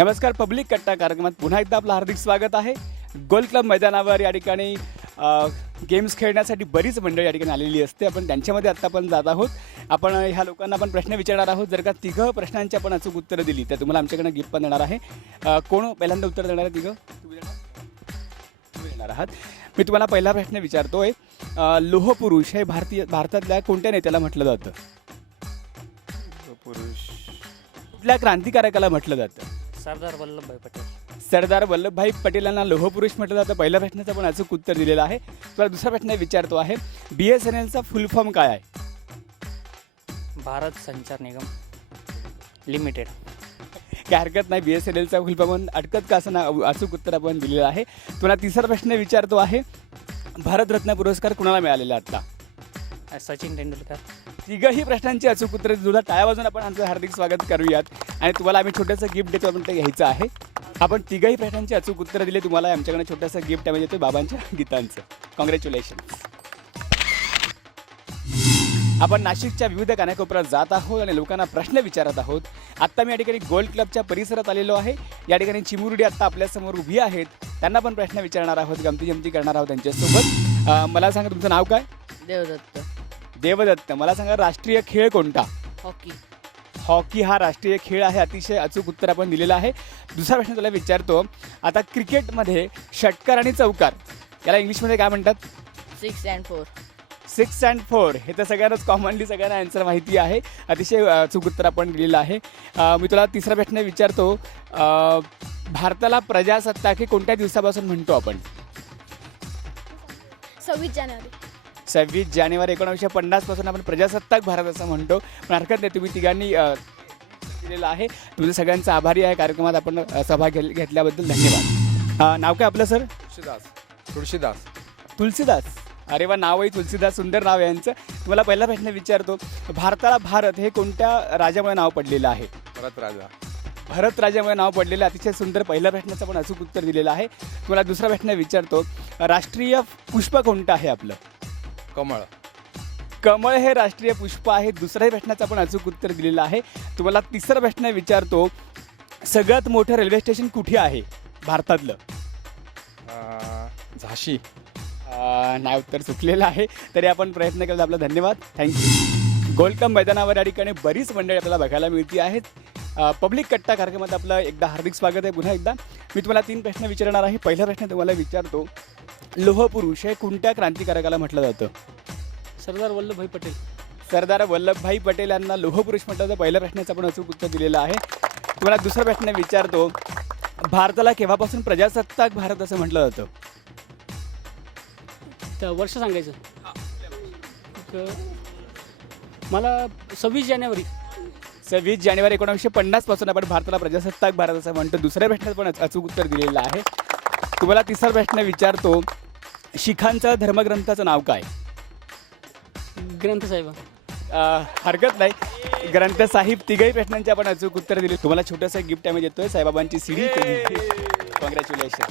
नमस्कार. पब्लिक कट्टा कार्यक्रमात पुन्हा एकदा आपलं हार्दिक स्वागत आहे. गोल क्लब मैदानावर या ठिकाणी गेम्स खेळण्यासाठी बरीच मंडळी या ठिकाणी आलेली असते. आपण त्यांच्यामध्ये आत्ता पण जात आहोत. आपण ह्या लोकांना आपण प्रश्न विचारणार आहोत. जर का तिघं प्रश्नांची आपण अचूक उत्तरं दिली तर तुम्हाला आमच्याकडनं गिफ्ट पण देणार आहे. कोण पहिल्यांदा उत्तर देणार आहे? तिघं तुम्ही देणार आहात. मी तुम्हाला पहिला प्रश्न विचारतोय. लोहपुरुष हे भारतातल्या कोणत्या नेत्याला म्हटलं जातं? पुरुष कुठल्या क्रांतिकारकाला म्हटलं जातं? सरदार वल्लभभाई पटेल. सरदार वल्लभभाई पटेलांना लोहपुरुष म्हटलं जातं. पहिल्या प्रश्नाचं पण अचूक उत्तर दिलेलं आहे. तुला दुसरा प्रश्न विचारतो आहे. BSNLचा फुल फॉर्म काय आहे? भारत संचार निगम लिमिटेड. काय हरकत नाही. BSNLचा फुल फॉर्म अटकत का असं ना अचूक उत्तर आपण दिलेलं आहे. तुला तिसरा प्रश्न विचारतो आहे. भारतरत्न पुरस्कार कुणाला मिळालेला आता? सचिन तेंडुलकर. तिघही प्रश्नांची अचूक उत्तरे तुला टाळ्या वाजून आपण आमचं हार्दिक स्वागत करूयात. आणि तुम्हाला आम्ही छोटंसं गिफ्ट देतो, आपण ते घ्यायचं आहे. आपण तिघही प्रश्नांची अचूक उत्तरं दिली. तुम्हाला आमच्याकडे छोटंसं गिफ्ट आम्ही देतो बाबांच्या गीतांचं. कॉंग्रॅच्युलेशन. आपण नाशिकच्या विविध कानाकोपऱ्यात जात आहोत आणि लोकांना प्रश्न विचारत आहोत. आत्ता मी या ठिकाणी गोल्ड क्लबच्या परिसरात आलेलो आहे. या ठिकाणी चिमुरडी आत्ता आपल्यासमोर उभी आहेत. त्यांना पण प्रश्न विचारणार आहोत, गमती जमती करणार आहोत त्यांच्यासोबत. मला सांगा तुमचं नाव काय? देवदत्त. देवदत्त. मला सांगा राष्ट्रीय खेळ कोणता? हॉकी. हॉकी हा राष्ट्रीय खेळ आहे. अतिशय अचूक उत्तर आपण दिलेलं आहे. दुसरा प्रश्न तुला विचारतो. आता क्रिकेटमध्ये षटकार आणि चौकार याला इंग्लिशमध्ये काय म्हणतात? 6 and 4. 6 and 4 हे तर सगळ्यांनाच कॉमनली सगळ्यांना आन्सर माहिती आहे. अतिशय अचूक उत्तर आपण दिलेलं आहे. मी तुला तिसरा प्रश्न विचारतो. भारताला प्रजासत्ताक हे कोणत्या दिवसापासून म्हणतो आपण? 26 जानेवारी. 26 जानेवारी 1950 पासून आपण प्रजासत्ताक भारत असं म्हणतो. पण हरकत नाही, तुम्ही तिघांनी दिलेलं आहे. तुमचं सगळ्यांचा आभारी आहे. कार्यक्रमात आपण सहभाग घेतल्याबद्दल धन्यवाद. नाव काय आपलं सर? तुळशीदास. तुलसीदास. अरे वा, नावही तुलसीदास. सुंदर नाव आहे यांचं. तुम्हाला पहिला प्रश्न विचारतो. भारताला भारत हे कोणत्या राजामुळे नाव पडलेलं आहे? भरत राजा. भरत राजामुळे नाव पडलेलं. अतिशय सुंदर पहिल्या प्रश्नाचं पण अचूक उत्तर दिलेलं आहे. तुम्हाला दुसरा प्रश्न विचारतो. राष्ट्रीय पुष्प कोणतं आहे आपलं? कमळ. कमळ हे राष्ट्रीय पुष्प आहे. दुसऱ्याही प्रश्नाचं पण अचूक उत्तर दिलेलं आहे. तुम्हाला तिसरा प्रश्न विचारतो. सगळ्यात मोठं रेल्वे स्टेशन कुठे आहे भारतातलं? झाशी. नाही, उत्तर चुकलेलं आहे. तरी आपण प्रयत्न केला. आपला धन्यवाद. थँक्यू. गोल क्लब मैदानावर या ठिकाणी बरीच मंडळी आपल्याला बघायला मिळते आहेत. पब्लिक कट्टा कार्यक्रमात आपलं एकदा हार्दिक स्वागत आहे. पुन्हा एकदा मी तुम्हाला 3 प्रश्न विचारणार आहे. पहिला प्रश्न तुम्हाला विचारतो. लोहपुरुष हे कोणत्या क्रांतिकारकाला म्हटलं जातं? सरदार वल्लभभाई पटेल. सरदार वल्लभभाई पटेल यांना लोहपुरुष म्हटलं जातं. पहिल्या प्रश्नाचं पण अचूक उत्तर दिलेलं आहे. तुम्हाला दुसरा प्रश्न विचारतो. भारताला केव्हापासून प्रजासत्ताक भारत असं म्हटलं जातं? तर वर्ष सांगायचं मला 26 जानेवारी. 26 जानेवारी 1950 पासून आपण भारताला प्रजासत्ताक भारत असं म्हणतो. दुसऱ्या प्रश्नात पण अचूक उत्तर दिलेलं आहे. तुम्हाला तिसरा प्रश्न विचारतो. शिखांचा धर्मग्रंथाचं नाव काय? ग्रंथ साहेब. हरकत नाही, ग्रंथ साहिब. तिघही प्रश्नांचे आपण अचूक उत्तर दिले. तुम्हाला छोटंसं गिफ्ट आम्ही देतोय. साईबाबांची सीडी. कॉंग्रॅच्युलेशन.